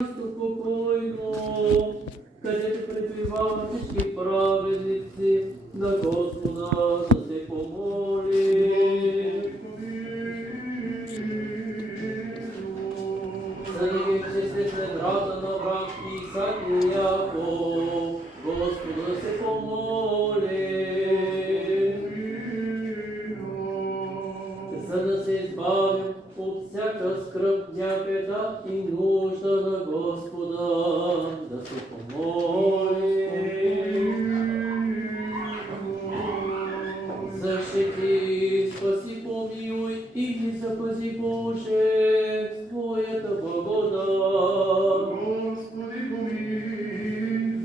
Спокойно, където пребивават всички праведници, на Господа да се помоли. За ними честите брата на брат Исак и Яков, Господа да се помоли. За да се избавим от всяка скръб, беда и нужда на Господа да се помоли. Защити, спаси, помилуй и ни запази, Боже, в Твоята благодат. Господи, помилуй.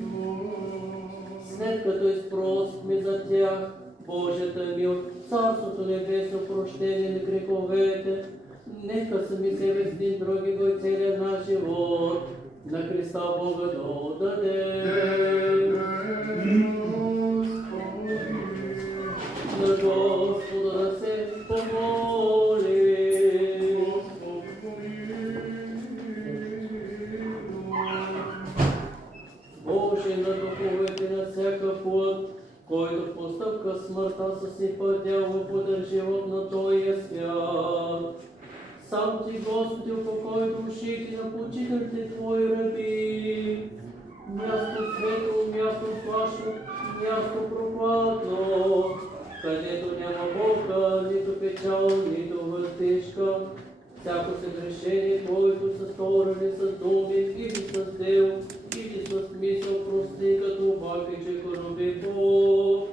След като изпросихме за тях Божията милост, Царството небесно, прощение на греховете, нека сами себе с един други го и целият наш живот на Христа Бога да отдадем. На Господа да се помоли. Боже, на духовете на всяка плът, който в постъпка смъртта съсипа дяло подар живот на Твоя свят. Сам Ти, Господи, упокой душите на почиталите Твои раби. Място светло, място плашно, място прохладно, където няма болка, нито печал, нито въздишка. Всяко съгрешение Твоето са сторени с думи, или с дело, или с мисъл, прости като бакиче кораби Бог.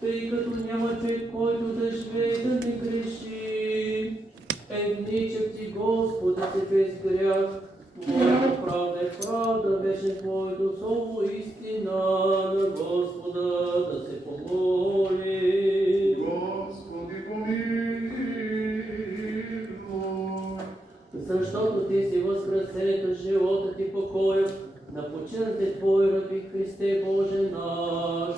Тъй като няма човек, който да живее да не греши. Едничък Ти, Господи, Ти без грях, Моята правда е правда, вече Твоето слово истина, на Господа да се помоли. Господи, помилуй. Защото Ти си възкресението, живота Ти, покоя на починалите Твои раби, Христе Боже наш.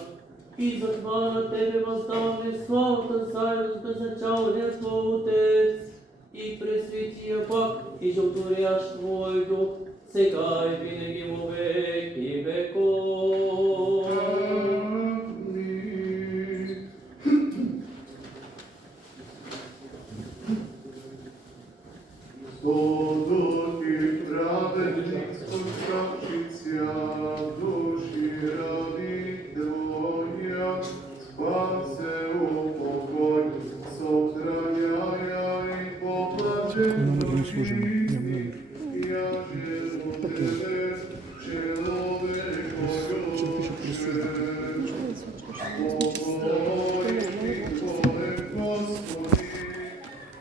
И затова на Тебе въздаваме славата заедно с безначалния Твой Отец и Пресветия пак и животворящ Твой Дух, сега и винаги во веки веков. Стодоки праведник спасавшиця, души ради Твоя, спасе упокой, сохраняя и поплаченный. Я живу Тебе, человек Богородице, покой Твоем, Господи,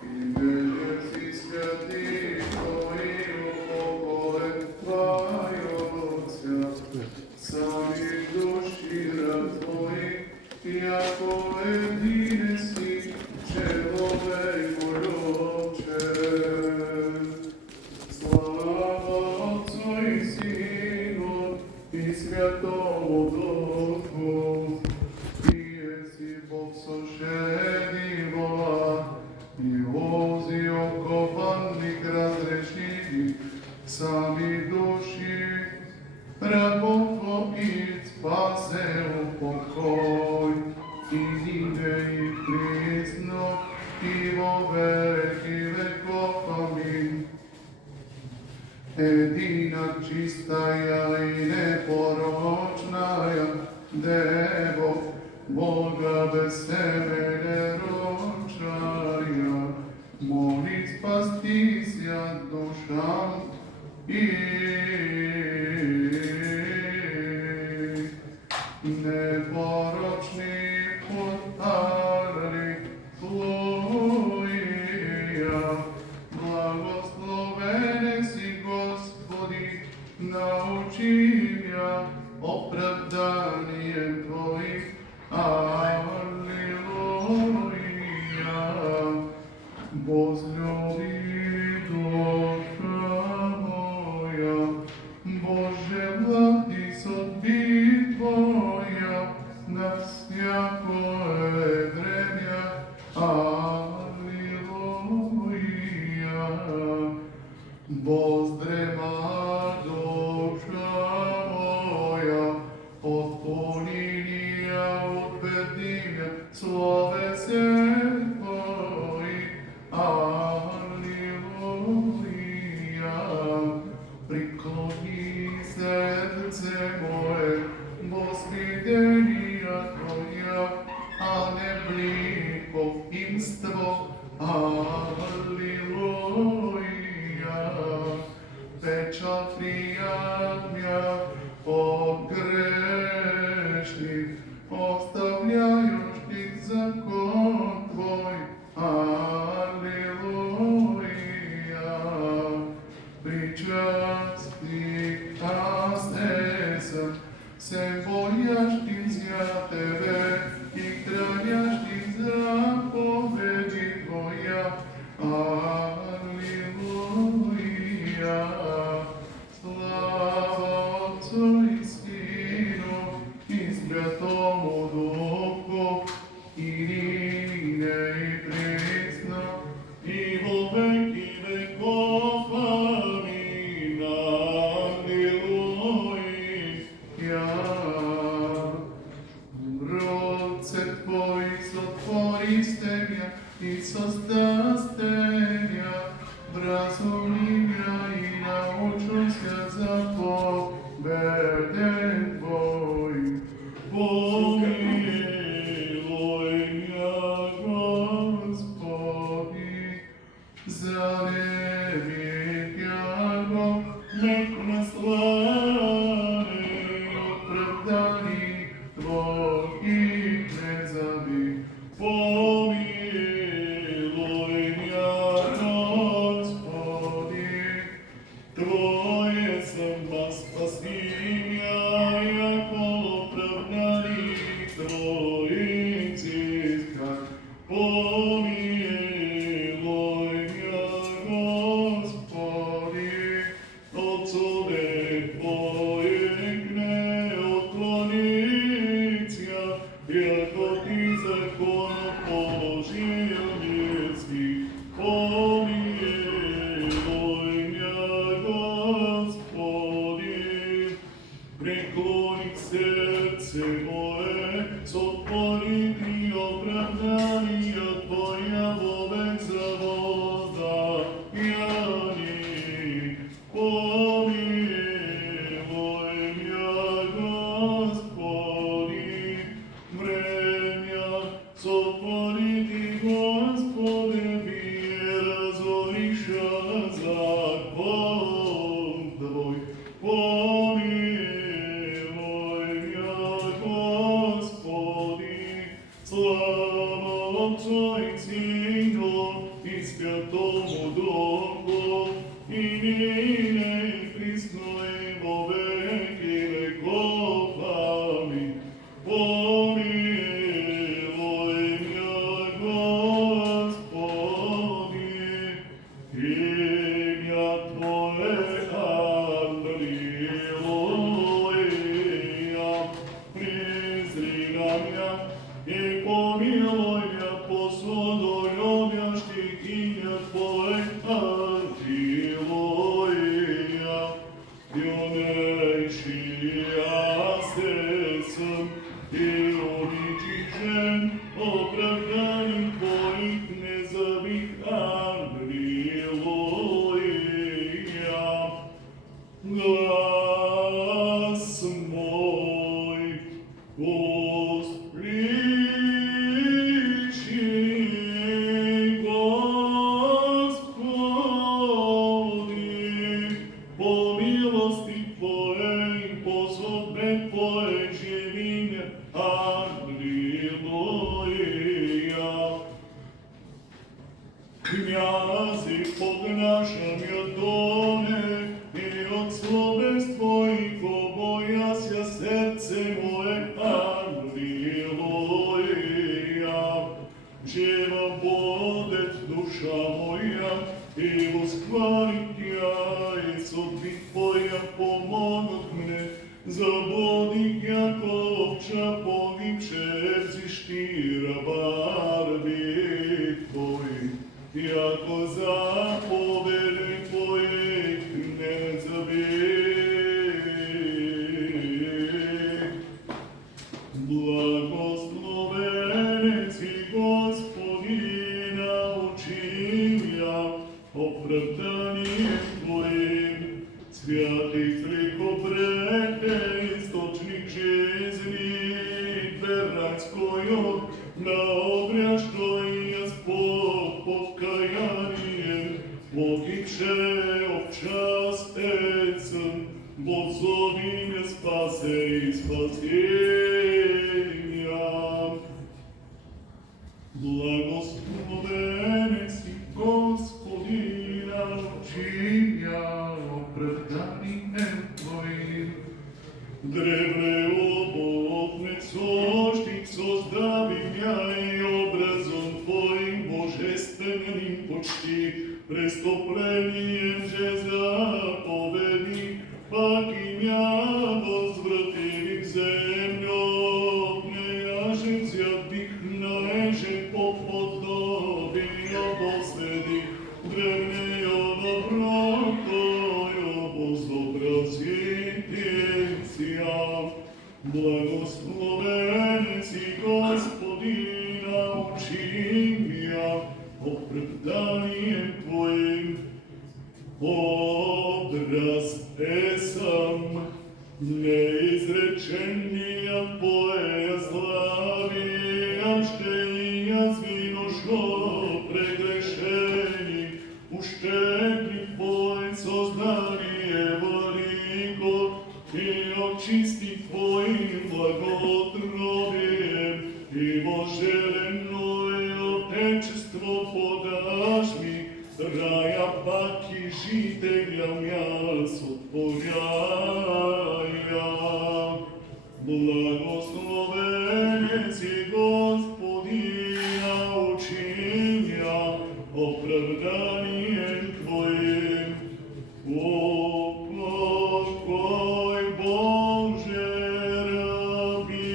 и верен си святи Твои, упокой Твоя, сами души раб Твои, яко едине си, человек любчен. Слава Отцу и Сину и Святому Духу, Тие си Бог сошеди вола, и вози окованник разрешили, сами души, рабов Твоих спасе упокой, и ниде и присно, и во веки веков. Амин. Едина чистая и непорочная Дево, Бога без семене рочая, моли спасти ся душам и непорочни подари Твоя. Благословен си, Господи, научи меня оправданием Твоим. Аллилуйя. Возлюби душа моя опечатрият мя от грешних, оставляющих закон Твой. Аллилуйя. Причастник аз есам, се боящим за Тебе и хранящим заповеди Твоя. Аллилуйя. Слава Отцу и Сину и Святому Духу, и нине и присно, и во веки веков. Амин. Аллилуйя. Родце Твои сотвористе мя и создасте мя, вразуми мя и научуся заповеден Твой. Помилуй мя, Господи, за невидяго мек наслани, оправдани Твоих не заби. Помилуй мя, Господи, Твое сама спаси мя, яко оправдани Твоих циска. Помилуй мя, Господи, от суде Твоих не отклонися, яко Ти закону положил мирски. Помилуй мя, Господи, преклони серце мое, сотвори Ти оправдания Твоя вовек за воздаяние. Помилуй мя, Господи, время сотвори Ти, Господи, Вие разориша закон Твой. Помилуй мя, Господи, слава Отцу и Сину и Святому Духу, и нине и присно и во веки веков. Амин. Помилуй мя, Господи, имя Твое. Аллилуйя. Презри на мя и помилуй мя по судолюбящих имя Твое. Аллилуйя. Юнейший аз есам и уничижен, оправданий Твоих не забих. Аллилуйя. Глас мой воспричи, Господи, по милости Твоей, по судьбе Твоей живи мя. Аллилуйя. Князи поднашамя доне, и от словес Твоих обояся серце мое. Аллилуйя. Жива будет душа моя, и восхвалит Тя, и судьби Твоя помогут мне, забодих яко овча погибше взишти рабарби Твои, яко заповеди Твоих не забих. Благословен си, Господи, научи мя оправданием Твоим, святых рекопрете, источник жизни, верацкою, на обряжко и аз покаянием, погибше овчас Возови ме спасе и спасения. Благословен си, Господина, очиња, оправданием Твоим. Древле оболотне соштик, создрави мја и образом Твоим божественим почти, преступлением же заповеди, пак и мја возвратили в землю, не јаже взјадих на еже по подобијо доследи, древнејо добро Тојо возобразитеција. Благословен си, Господина, очиња, оправданием Твоим. Образ е сам, неизреченија Твоја славија, штења звиношо прегрешени, ущедни Твој сознание велико и очисти Твоим благоутробием и вожелено Отечество подаш ми, раја пак и жителја мясо Твоја. Благословен си, Господина, очиња, оправданием Твоим. Упокој Боже раби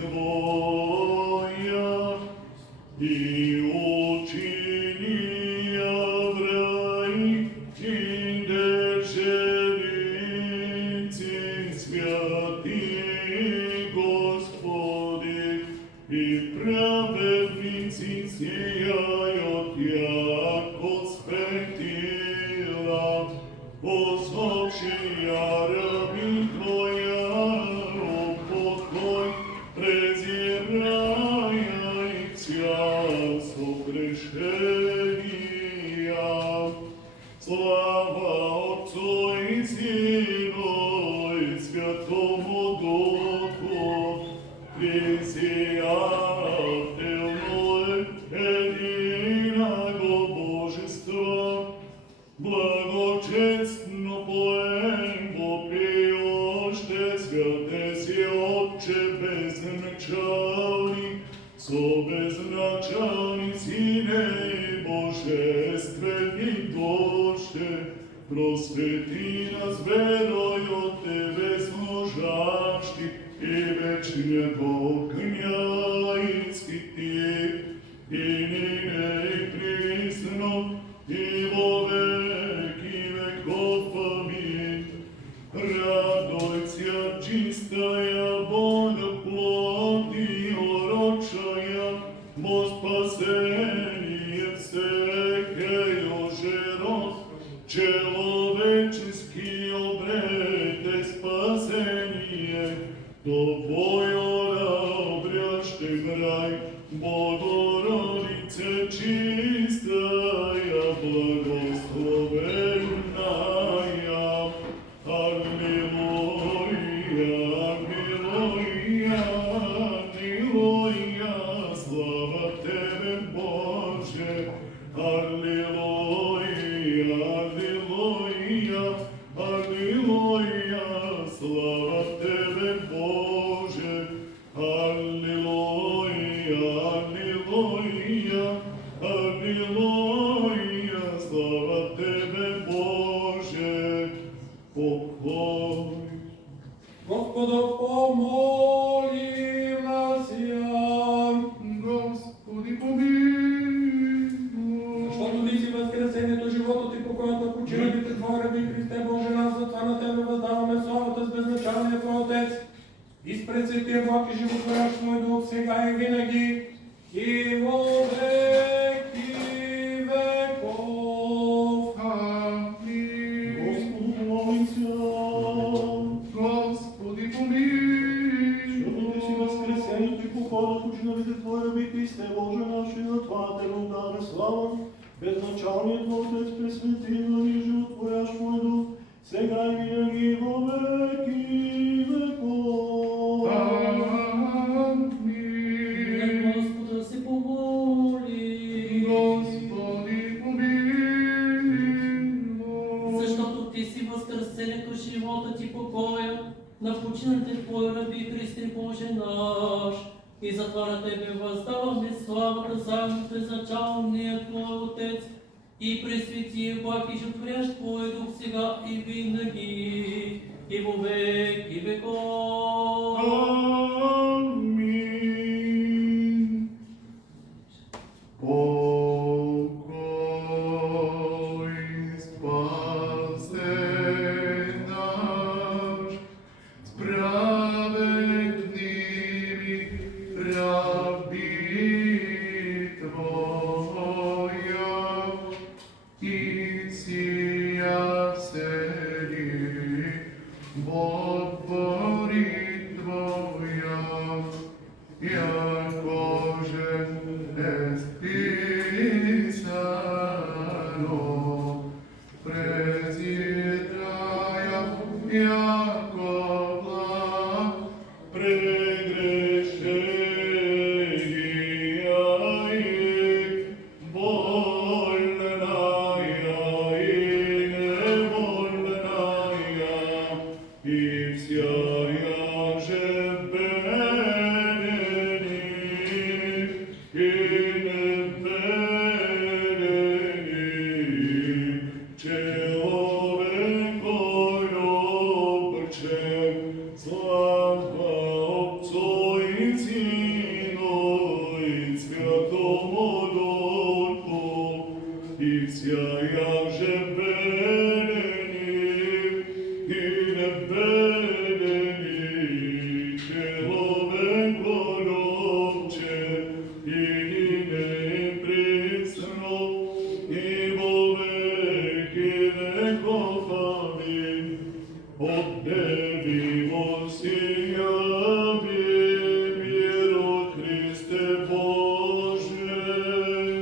Твоја и учини ја в рај и дежевици свјати Господи и праведници сијајот јако светила, посочи ја раби Твоја упокој, презираја их ся согрешенија. Слава Отцу и Сину и Святому Духу, пресијателно единаго Божество, благочестно поем вопиоще, святе си Отче безначални, со безначални Сине и божествени Доче, просвети нас верой от Тебе служащи и вечниот огня исхити, и нине и присно, и во веки веков. Амин. Радојцја чистая Бога плоти орочая, во спасение всекој жерот, человечески обрете спасение, до Твојора обряштем рај, Богородице чистая, благословенная. Аллилуйя, аллилуйя, аллилуйя, слава Тебе, Боже. Аллилуйя, аллилуйя, аллилуйя, слава Тебе, Боже. Аллилуйя, аллилуйя, аллилуйя, слава Тебе, Боже. Покой. Господа, помоли нас ја. Господи, помилуй. Што туди си воскресението, животот и покојот на починалите Твореви, Христе Боже, нас затоа на Тебе воздаваме славата с безначалниот Твој Отец, испред светиот Бог и животворящ Твој Дух, сега и винаги, и во веки веков. Амин. Господи, молим се. Господи, помилуй. Што Ти си воскресението и покојот починалите Твореви, Христе Боже наш, и затоа Те воздаваме слава, безначалниот Твој Отец, пресвети и животворящ Твој Дух, сега и винаги во веки веков. Нека Господа се помоли. Господи, помилуй. Защото Ти си възкресението, живота Ти, покоя на починалите Твои раби, Христе Боже наш. И затова на Тебе въздаваме славата заедно с безначалния Твой Отец и Пресветия Бог и животворящ Твой Дух сега и винаги и во веки веков. Амин. Покой, спасен наш, справедливи раби Твоя, и сия всели во двори Твоя, jakоже писано, презирая яко благ, Прегрешения их, вольная и невольная, и всяя же бедных, и неведених, человекой обрчен, слава Отцу и Сыну и Святому Духу, и всяя же бедных, и неведених, человекой обрчен, и непресно, и во веки веков. Амин. От Тебе воссияви миру Христе Боже,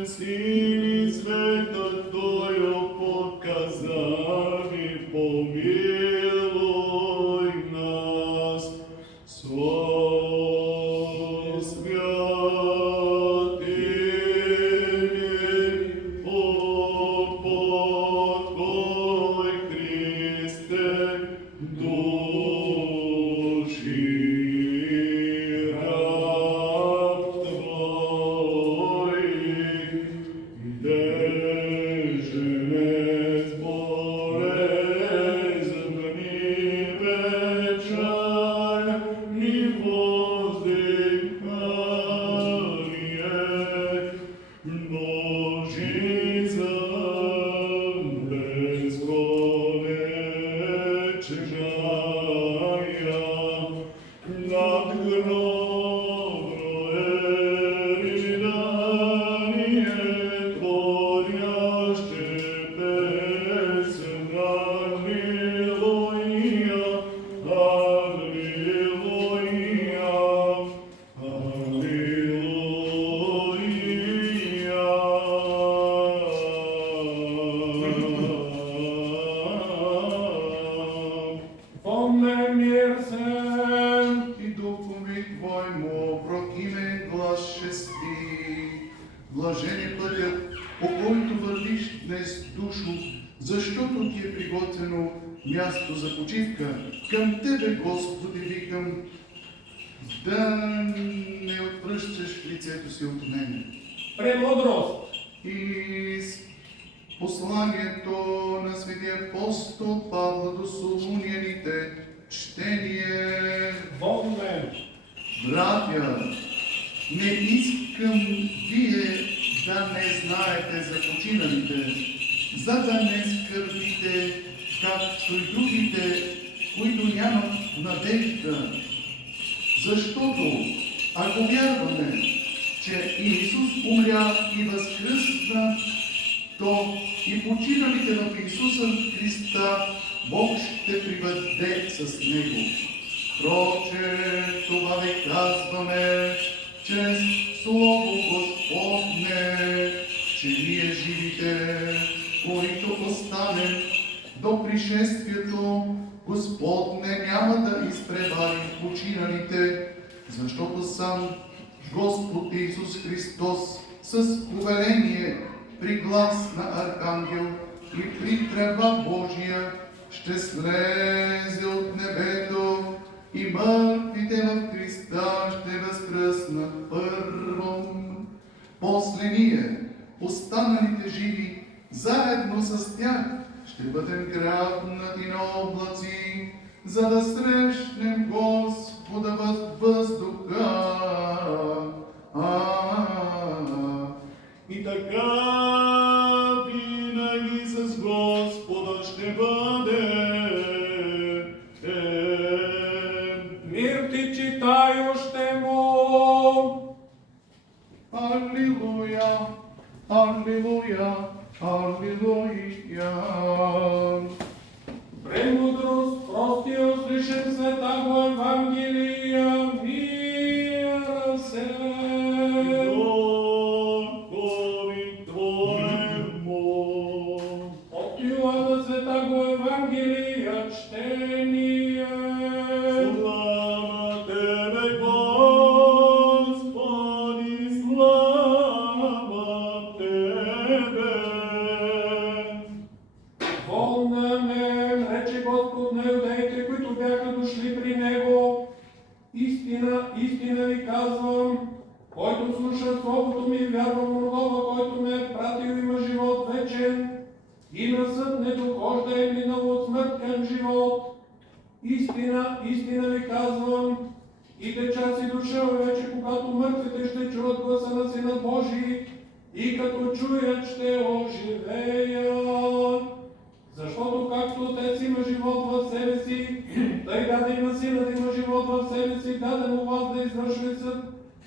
Сини света Твоё показави, помилуй нас. Со святыми упокой, Христе, души раб Твоих, дежнец болезненный печальный воздыхание, ножица бесконечная, над гробное рыдание творяще песен. Аллилуйя, аллилуйя, аллилуйя. Помне мир се, И духови Твоему прокине глас шести. Блажен е пътят, по който вървиш днес, душо, защото ти е приготвено място за почивка. Към Тебе, Господи, викам, да не отвръщаш лицето си от мене. премудрост, И с посланието на светия апостол Павла до Солуняните, чтение. помне, Братя, не искам вие да не знаете за починалите, за да не скърбите, както и другите, които нямат надежда. Защото, ако вярваме, че Исус умря и възкръсна, то и починалите в Исуса Христа Бог ще приведе с Него. Проче, това ви казваме чрез Слово Господне, че ние живите, които останем, до пришествието Господне няма да изпревари починалите, защото сам Господ Исус Христос с повеление при глас на архангел и при тръба Божия ще слезе от небето и мъртвите в Христа ще възкръснат първом. После ние, останалите живи, заедно с тях ще бъдем грабнати на облаци, за да срещнем Господа във въздуха. И така винаги с Господа ще бъде. Мир ти читающему. Аллилуйя, аллилуйя, аллилуйя. Премудрост, прости услышим святаго Евангелия, мира се. Духови Твоему. От Иоанна святаго Евангелия чтение. Слава Тебе, Господи, слава Тебе. Волна мен, рече Господ на юдеите, които бяха дошли при Него. Истина, истина ви казвам, който слуша Словото ми и вярва в Онова, който ме е пратил, има живот вечен и на съд не дохожда е минал от смърт към живот. Истина, истина ви казвам, иде час и дошъл вече, когато мъртвите ще чуят гласа на Сина Божий и като чуят ще оживеят. Защото както Отец има живот в себе си, тъй даде и на Сина да има живот в себе си, даде му вас да извършва съд,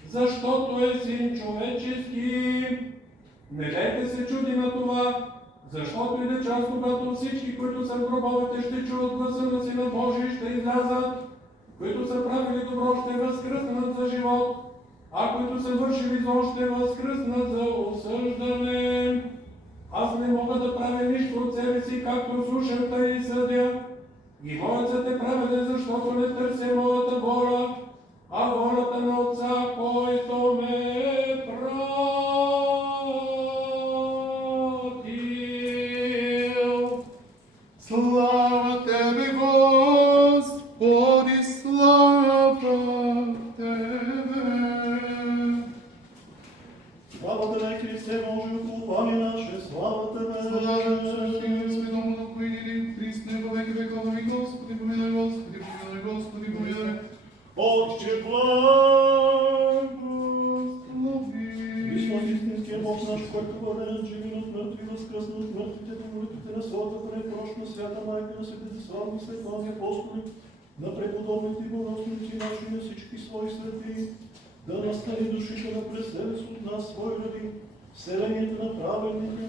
защото е Син човечески. Не дайте се чуди на това, защото иде час, когато всички, които са в гробовете, ще чуят гласа на Сина Божий, ще излязат, които са правили добро, ще възкръснат за живот, а които са вършили зло, ще възкръснат за осъждане. Аз не мога да правя нищо от себе си, както слушам, тъй и съдя. И моят съд е праведен, защото не търся моята воля, а волята на Отца, който ме е пратил. Слава Тебе, Господи, слава Тебе. Слава Тебе, Христе, Божие упование наше, слава Тебе. Слава Тебе, Святому Духу и Нили, Христ, не во веки векови, Господи, помилуй, Господи, помилуй, Господи, помилуй. Отче благослови. Христос, истинския Бог наш, който владеят живи от мъртви, възкръсна от мъртвите, да молитвите на своята препоръчна свята майка, на светите славни светлави апостоли, на преподобните и богословици наши, на всички свои свети, да настани душите на преселец от нас, свои раби, вселението на праведните,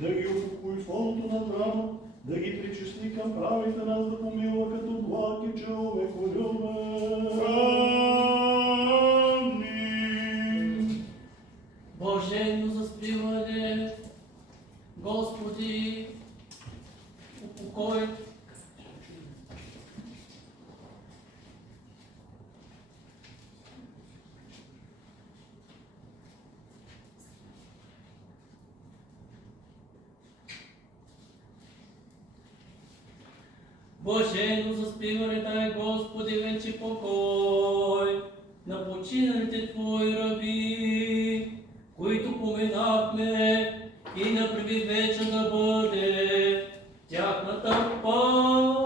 да ги упокои в лоното на Авраама, да ги причисли към правите нас, да помилва като благ и човеколюбен. Амин. Блаженно заспиване, Господи, упокой. Блаженно заспиване, дай Господи, вече покой на починалите Твои раби, които поминахме, и направи вече да бъде тяхната памят.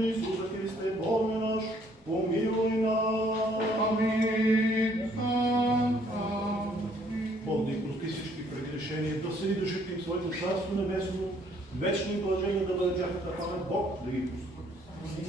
Господи Исусе Христе, Боже наш, помилуй нас. Амин. Бог да и прости всички прегрешения, да се душите им своето царство небесно, вечно и блажение да бъде тяхната памет, Бог да ги прости.